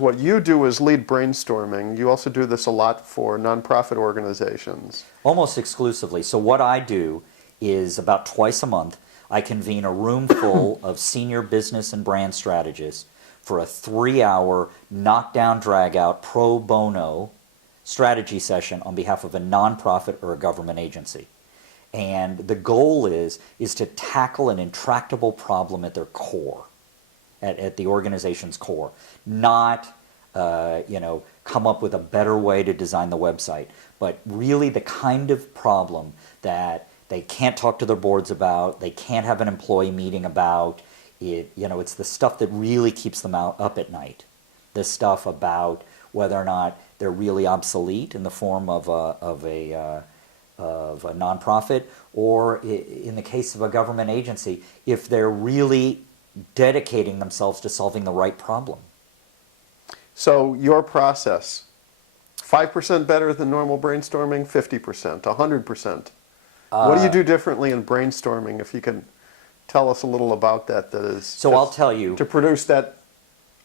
What you do is lead brainstorming. You also do this a lot for nonprofit organizations. Almost exclusively. So what I do is about twice a month, I convene a room full of senior business and brand strategists for a 3-hour knockdown, drag-out, pro bono strategy session on behalf of a nonprofit or a government agency. And the goal is to tackle an intractable problem at their core, at the organization's core, not come up with a better way to design the website, but really the kind of problem that they can't talk to their boards about, they can't have an employee meeting about. It's the stuff that really keeps them up at night. The stuff about whether or not they're really obsolete in the form of a nonprofit, or in the case of a government agency, if they're really dedicating themselves to solving the right problem. So your process, 5% better than normal brainstorming, 50%, 100%. What do you do differently in brainstorming? If you can tell us a little about that, I'll tell you. To produce that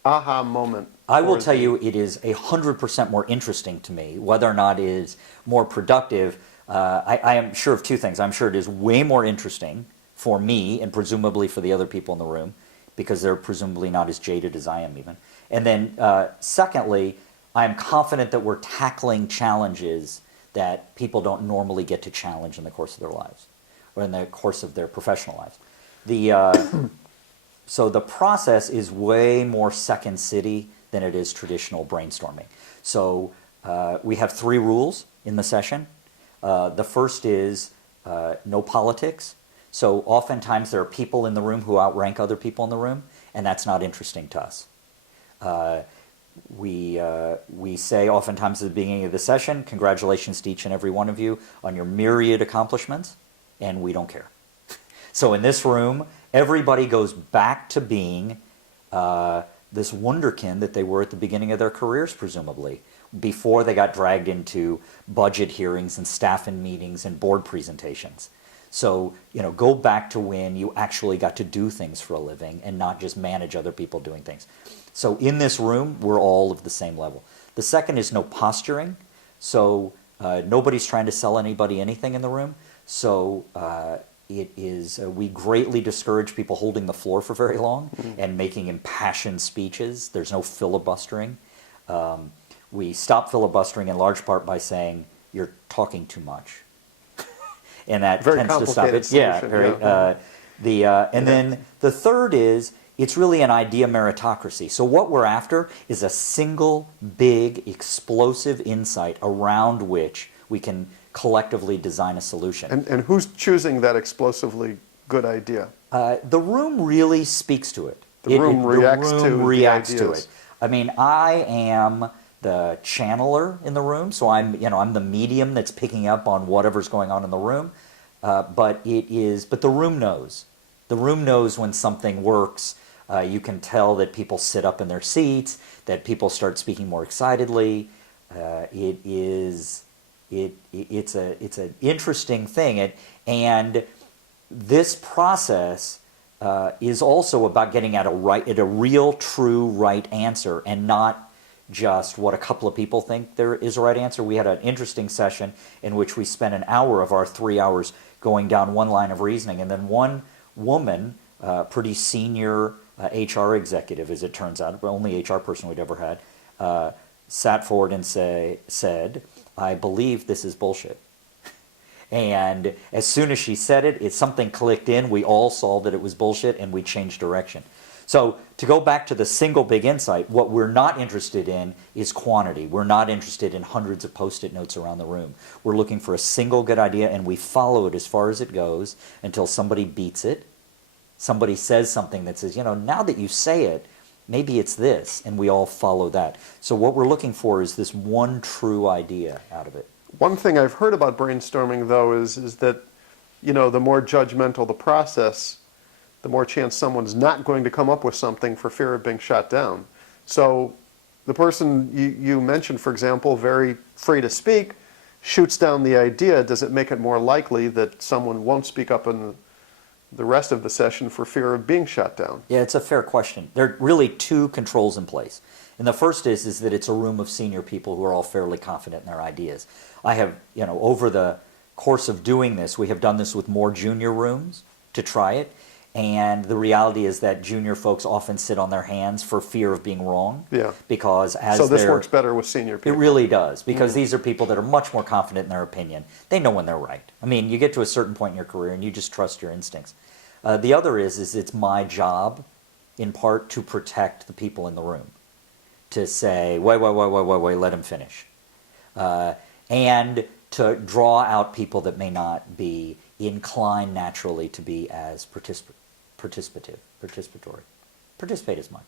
aha moment. I will tell you it is 100% more interesting to me. Whether or not it is more productive, I am sure of two things. I'm sure it is way more interesting for me and presumably for the other people in the room, because they're presumably not as jaded as I am even. And then secondly, I'm confident that we're tackling challenges that people don't normally get to challenge in the course of their lives or in the course of their professional lives. So the process is way more Second City than it is traditional brainstorming. So we have 3 rules in the session. The first is no politics. So oftentimes there are people in the room who outrank other people in the room, and that's not interesting to us. We say oftentimes at the beginning of the session, congratulations to each and every one of you on your myriad accomplishments, and we don't care. So in this room, everybody goes back to being this wunderkind that they were at the beginning of their careers, presumably, before they got dragged into budget hearings and staff-in meetings and board presentations. So, go back to when you actually got to do things for a living and not just manage other people doing things. So in this room, we're all of the same level. The second is no posturing. So nobody's trying to sell anybody anything in the room. So we greatly discourage people holding the floor for very long and making impassioned speeches. There's no filibustering. We stop filibustering in large part by saying, you're talking too much. And that very tends to stop it. Solution, And then the third is, it's really an idea meritocracy. So what we're after is a single, big, explosive insight around which we can collectively design a solution. And who's choosing that explosively good idea? The room really speaks to it. The room reacts to it. I mean, I am the channeler in the room, so I'm the medium that's picking up on whatever's going on in the room. But the room knows. The room knows when something works. You can tell that people sit up in their seats, that people start speaking more excitedly. It's an interesting thing, and this process is also about getting at a real, true, right answer, and not just what a couple of people think there is a right answer. We had an interesting session in which we spent an hour of our 3 hours going down one line of reasoning, and then one woman, pretty senior HR executive, as it turns out, the only HR person we'd ever had, sat forward and said, I believe this is bullshit. And as soon as she said it, something clicked in. We all saw that it was bullshit, and we changed direction. So to go back to the single big insight, what we're not interested in is quantity. We're not interested in hundreds of Post-it notes around the room. We're looking for a single good idea, and we follow it as far as it goes until somebody beats it. Somebody says something that says, now that you say it, maybe it's this, and we all follow that. So what we're looking for is this one true idea out of it. One thing I've heard about brainstorming, though, is that, the more judgmental the process, the more chance someone's not going to come up with something for fear of being shot down. So the person you mentioned, for example, very free to speak, shoots down the idea. Does it make it more likely that someone won't speak up in the rest of the session for fear of being shot down? Yeah, it's a fair question. There are really two controls in place. And the first is that it's a room of senior people who are all fairly confident in their ideas. I have, over the course of doing this, we have done this with more junior rooms to try it. And the reality is that junior folks often sit on their hands for fear of being wrong. Yeah. Because so this works better with senior people. It really does, because these are people that are much more confident in their opinion. They know when they're right. I mean, you get to a certain point in your career and you just trust your instincts. The other is it's my job, in part, to protect the people in the room. To say, wait, let him finish. And to draw out people that may not be inclined naturally to be as participatory, participate as much.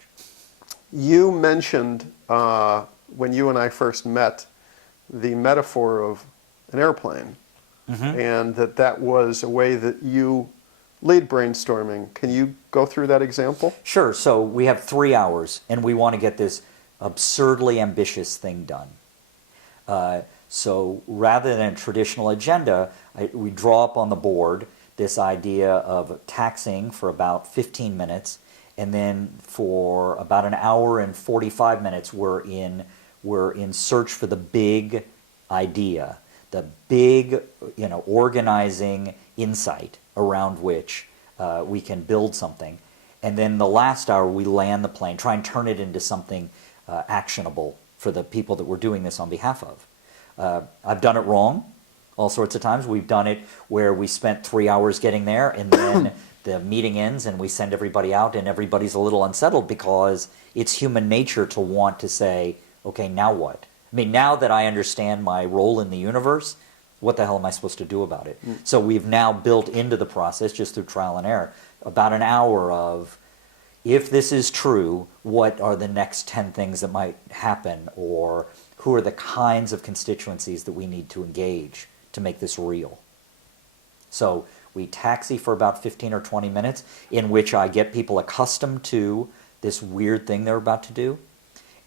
You mentioned, when you and I first met, the metaphor of an airplane, and that was a way that you lead brainstorming. Can you go through that example? Sure. So we have 3 hours, and we want to get this absurdly ambitious thing done. So rather than a traditional agenda, we draw up on the board this idea of taxiing for about 15 minutes, and then for about an hour and 45 minutes we're in search for the big idea, the big organizing insight around which we can build something. And then the last hour we land the plane, try and turn it into something actionable for the people that we're doing this on behalf of. I've done it wrong all sorts of times. We've done it where we spent 3 hours getting there, and then the meeting ends and we send everybody out and everybody's a little unsettled, because it's human nature to want to say, okay, now what? I mean, now that I understand my role in the universe, what the hell am I supposed to do about it? So we've now built into the process, just through trial and error, about an hour of, if this is true, what are the next 10 things that might happen, or who are the kinds of constituencies that we need to engage to make this real? So we taxi for about 15 or 20 minutes, in which I get people accustomed to this weird thing they're about to do.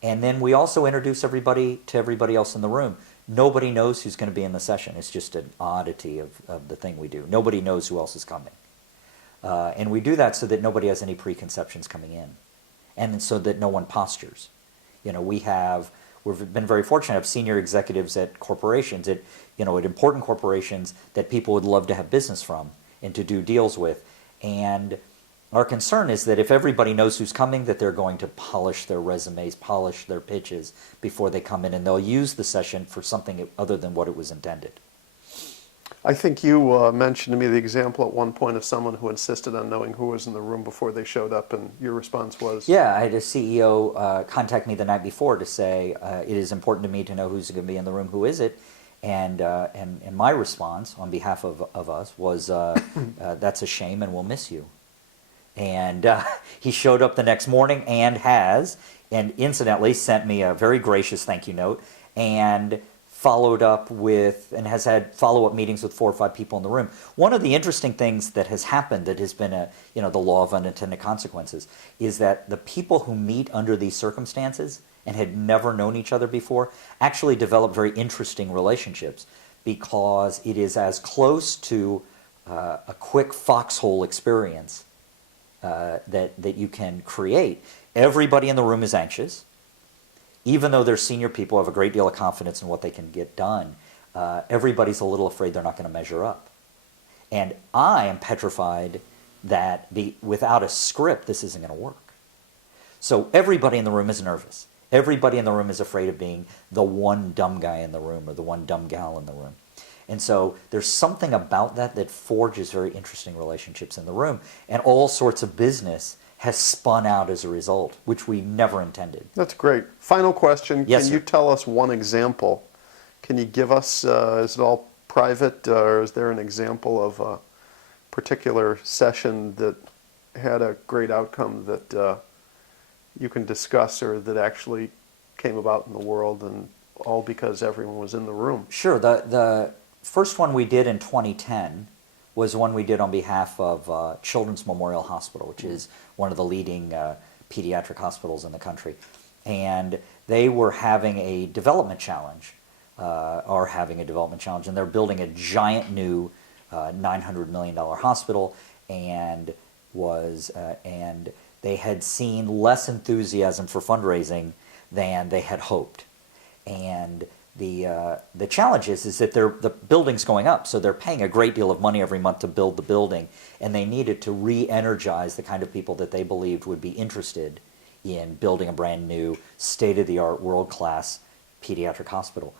And then we also introduce everybody to everybody else in the room. Nobody knows who's going to be in the session. It's just an oddity of the thing we do. Nobody knows who else is coming. And we do that so that nobody has any preconceptions coming in, and so that no one postures. We've been very fortunate to have senior executives at corporations, at important corporations that people would love to have business from and to do deals with. And our concern is that if everybody knows who's coming, that they're going to polish their resumes, polish their pitches before they come in, and they'll use the session for something other than what it was intended. I think you mentioned to me the example at one point of someone who insisted on knowing who was in the room before they showed up, and your response was? Yeah, I had a CEO contact me the night before to say, it is important to me to know who's going to be in the room, who is it? And my response on behalf of us was, that's a shame and we'll miss you. And he showed up the next morning and incidentally sent me a very gracious thank you note, and followed up with, and has had follow-up meetings with 4 or 5 people in the room. One of the interesting things that has happened, that has been the law of unintended consequences, is that the people who meet under these circumstances and had never known each other before actually develop very interesting relationships, because it is as close to a quick foxhole experience that you can create. Everybody in the room is anxious. Even though they're senior people, have a great deal of confidence in what they can get done, everybody's a little afraid they're not going to measure up. And I am petrified that without a script, this isn't going to work. So everybody in the room is nervous. Everybody in the room is afraid of being the one dumb guy in the room or the one dumb gal in the room. And so there's something about that forges very interesting relationships in the room. And all sorts of business has spun out as a result, which we never intended. That's great. Final question. Yes, Can you tell us one example? Can you give us, is it all private, or is there an example of a particular session that had a great outcome that you can discuss, or that actually came about in the world, and all because everyone was in the room? Sure. The first one we did in 2010 was one we did on behalf of Children's Memorial Hospital, which is one of the leading pediatric hospitals in the country. And they were having a development challenge, and they're building a giant new $900 million hospital. and and they had seen less enthusiasm for fundraising than they had hoped. And the challenge is that the building's going up, so they're paying a great deal of money every month to build the building, and they needed to re-energize the kind of people that they believed would be interested in building a brand new, state-of-the-art, world-class pediatric hospital.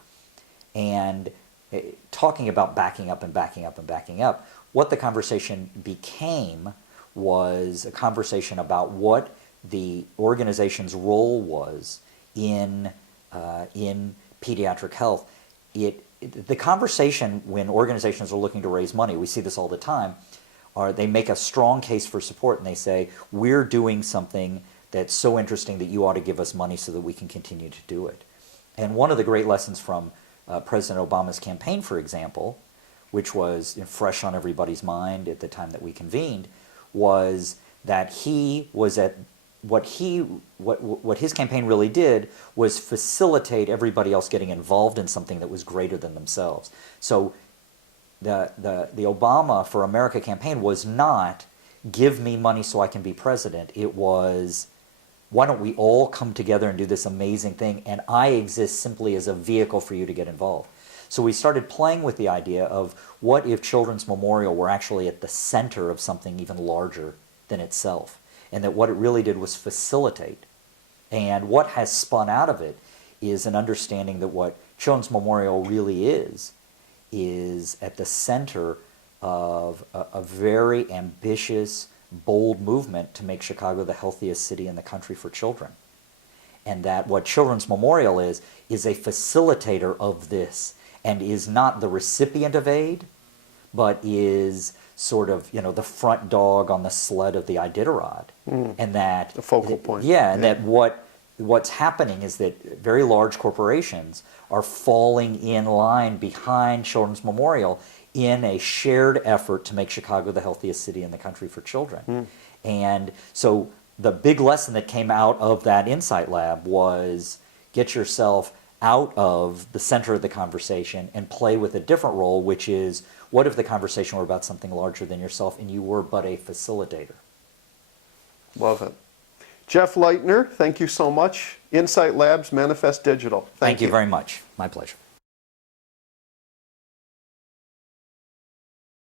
And talking about backing up and backing up and backing up, what the conversation became was a conversation about what the organization's role was in pediatric health. The conversation when organizations are looking to raise money, we see this all the time, they make a strong case for support and they say, we're doing something that's so interesting that you ought to give us money so that we can continue to do it. And one of the great lessons from President Obama's campaign, for example, which was fresh on everybody's mind at the time that we convened, was that he was at what his campaign really did was facilitate everybody else getting involved in something that was greater than themselves. So the Obama for America campaign was not give me money so I can be president. It was, why don't we all come together and do this amazing thing, and I exist simply as a vehicle for you to get involved. So we started playing with the idea of what if Children's Memorial were actually at the center of something even larger than itself, and that what it really did was facilitate. And what has spun out of it is an understanding that what Children's Memorial really is at the center of a very ambitious, bold movement to make Chicago the healthiest city in the country for children. And that what Children's Memorial is a facilitator of this, and is not the recipient of aid, but is sort of, the front dog on the sled of the Iditarod. And that the focal point. Yeah, and that what's happening is that very large corporations are falling in line behind Children's Memorial in a shared effort to make Chicago the healthiest city in the country for children. And so the big lesson that came out of that Insight Lab was get yourself out of the center of the conversation and play with a different role, which is, what if the conversation were about something larger than yourself and you were but a facilitator? Love it. Jeff Leitner, thank you so much. Insight Labs, Manifest Digital. Thank you very much. My pleasure.